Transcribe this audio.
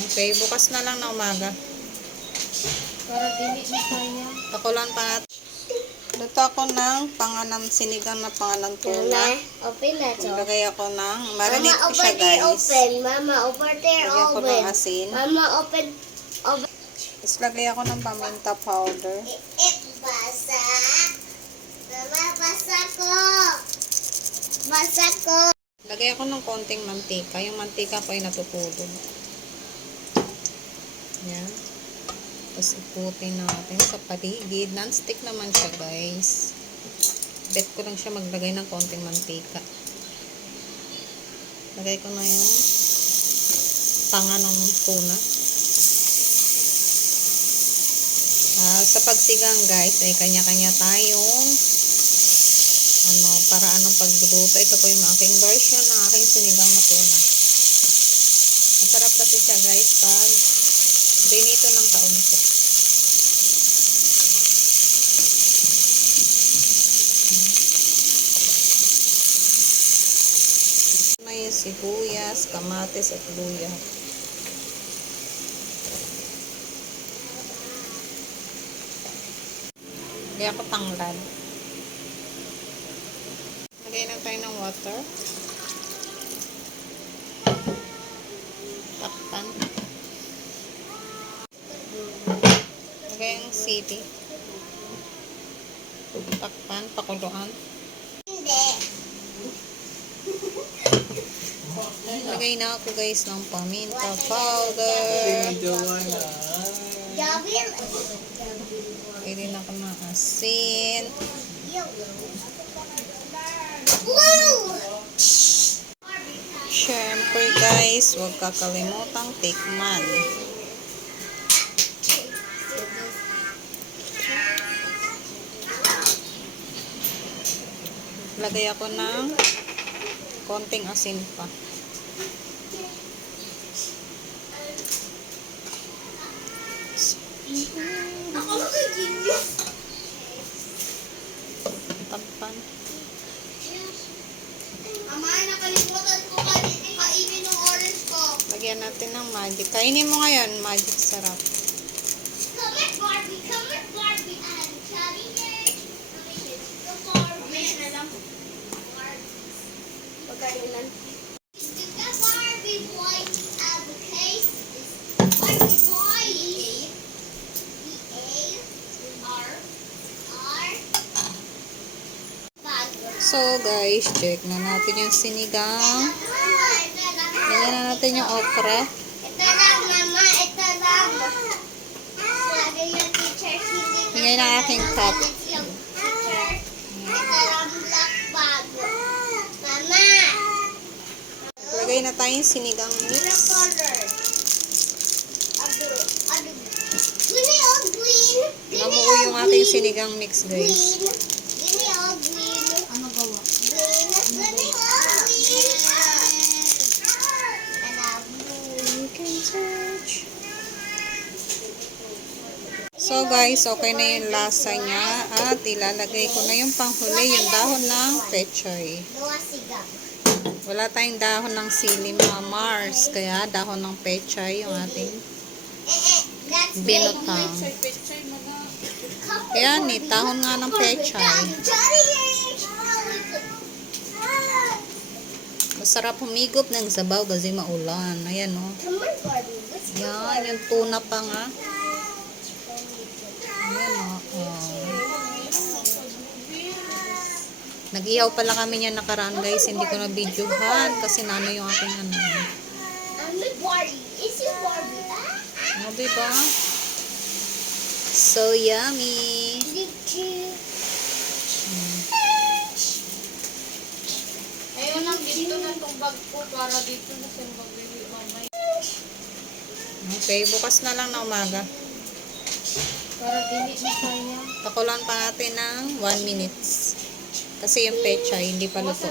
Okay, bukas na lang na umaga. Para dili na sayang. Takulan pa natin. Luto ako ng panganam, sinigang na panganam tuna. open na to. Maglagay ako ng, marinate ko Mama, siya guys. open. Mama, over there, Lagyan ko open. ng asin. Mama, open. Open. Tapos lagay ako ng paminta powder. Eh, basa. Mama, basa ko. Basa ko. Lagay ako ng konting mantika. Yung mantika ko ay natutulog. Yan. Tapos iputin natin sa paligid. Non-stick naman siya guys. Bet ko lang siya maglagay ng konting mantika. Lagay ko na yung panga ng tuna. Ah, sa pagsigang guys ay kanya-kanya tayong ano, para anong pagluluto. Ito po yung aking version ng aking sinigang na tuna. Masarap kasi siya guys pag binito ng kaunti. yung sibuyas, kamatis at luya. Hindi ako tanglad. Lagay na tayo ng water. Takpan. Sili. Takpan, pakuluan. Hindi. Lagay na ako guys ng paminta powder. Lagay din ako ng asin. Woo! Siyempre guys, huwag kakalimutang tikman. Lagay ako ng konting asin pa. Tampan. Mama, nakalimutan ko kainin ng orange ko. Lagyan natin ng magic. Kainin mo ngayon, magic sarap. Pagkailan. The Barbie boy of the case is Barbie boy. So guys, check na natin yung sinigang. Lagyan na natin yung okra. Ito lang, mama. Ito lang. Sabi yung teacher, na Hingay na aking cup. yung teacher. Ito lang black bag. Mama. Lagay na tayo yung sinigang Ano mix. color? Ano? Ano? Give me all green. Give me Namuo all yung ating green. sinigang mix guys. Green. Give me all green. Ano gawa? So guys, okay na yung lasa niya. At ilalagay ko na yung panghuli, yung dahon ng pechay. Gawa sigang. Wala tayong dahon ng sili mga Mars. Kaya dahon ng pechay yung ating binutang. Kaya ni, dahon nga ng pechay. Masarap humigop ng sabaw kasi maulan. Ayan o. Oh. Yan, yung tuna pa nga. Ayan o. Oh. Nag-ihaw pala kami niya nakaraan guys. Hindi ko na videohan kasi nano yung aking ano. Ano diba? So yummy. Ayun lang, dito na itong bag ko para dito na sa magbili mamaya. Okay, bukas na lang na umaga. Para dili na sayang. Takulan pa natin ng 1 minutes. Kasi yung pecha, hindi pa luto.